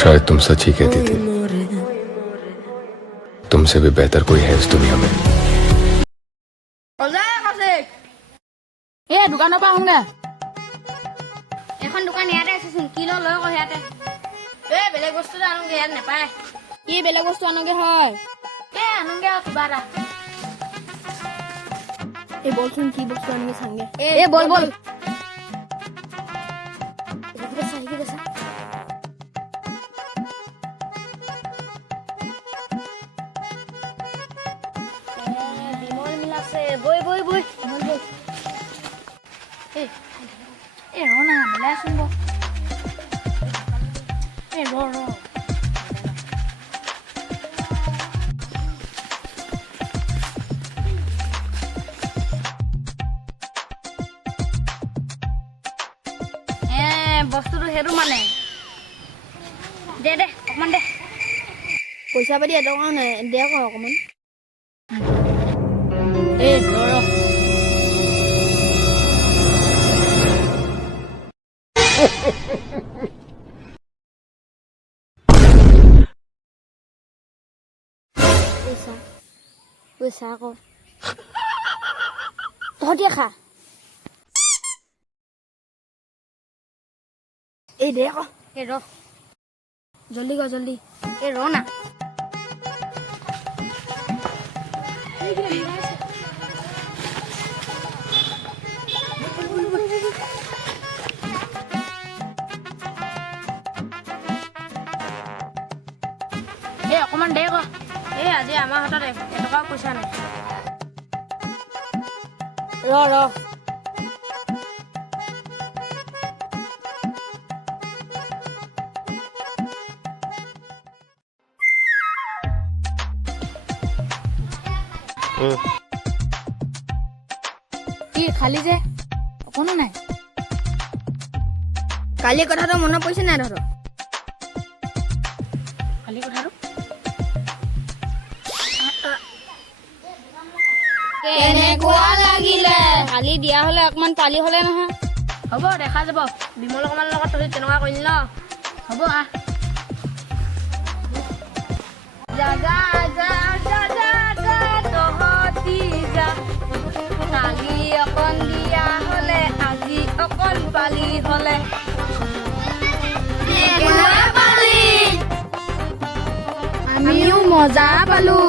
शायद तुम सच ही कहती थी। तुमसे भी बेहतर कोई है इस दुनिया में। দোকানৰ পৰা আহোঁগে। এখন দোকান ইয়াতে আছেচোন, কি লৈ আকৌ ইয়াতে বেলেগ বস্তু আনোগে, ইয়াত নাপায়। কি বেলেগ বস্তু আনোগে হয়? আনোগে আৰু কিবা এটা। এই বলচোন কি বস্তু আনোগে চাংগে। বল বিমল মিল আছে, বই ৰ না মিলাই আছোন ৰ বস্তুটো সেইটো মানে দে অকমান দে। পইচা পাতি এটকা নাই, দে আকৌ অকমান। পইচা আকৌ তহঁতিয়ে খা। এই দে আকৌ। ৰ জলদি কৰ জলদি। ৰ না অকমান দে ক। আজি আমাৰ হাতত এটকাও পইচা নাই। ৰ কি খালি যে অকণো নাই। কালি কথাটো মনত পৰিছে নাই তহঁতৰ? খালি কথাটো কেনেকুৱা লাগিলে? কালি দিয়া হলে অকমান পালি হলে নহয়। হ'ব দেখা যাব। বিমল অকমান লগত তহঁতি তেনেকুৱা কৰিলি ন। হ'ব আহ। তহঁতি যা, কালি অকণ দিয়া হলে আজি অকণ পালি হলে। আমিও মজা পালো।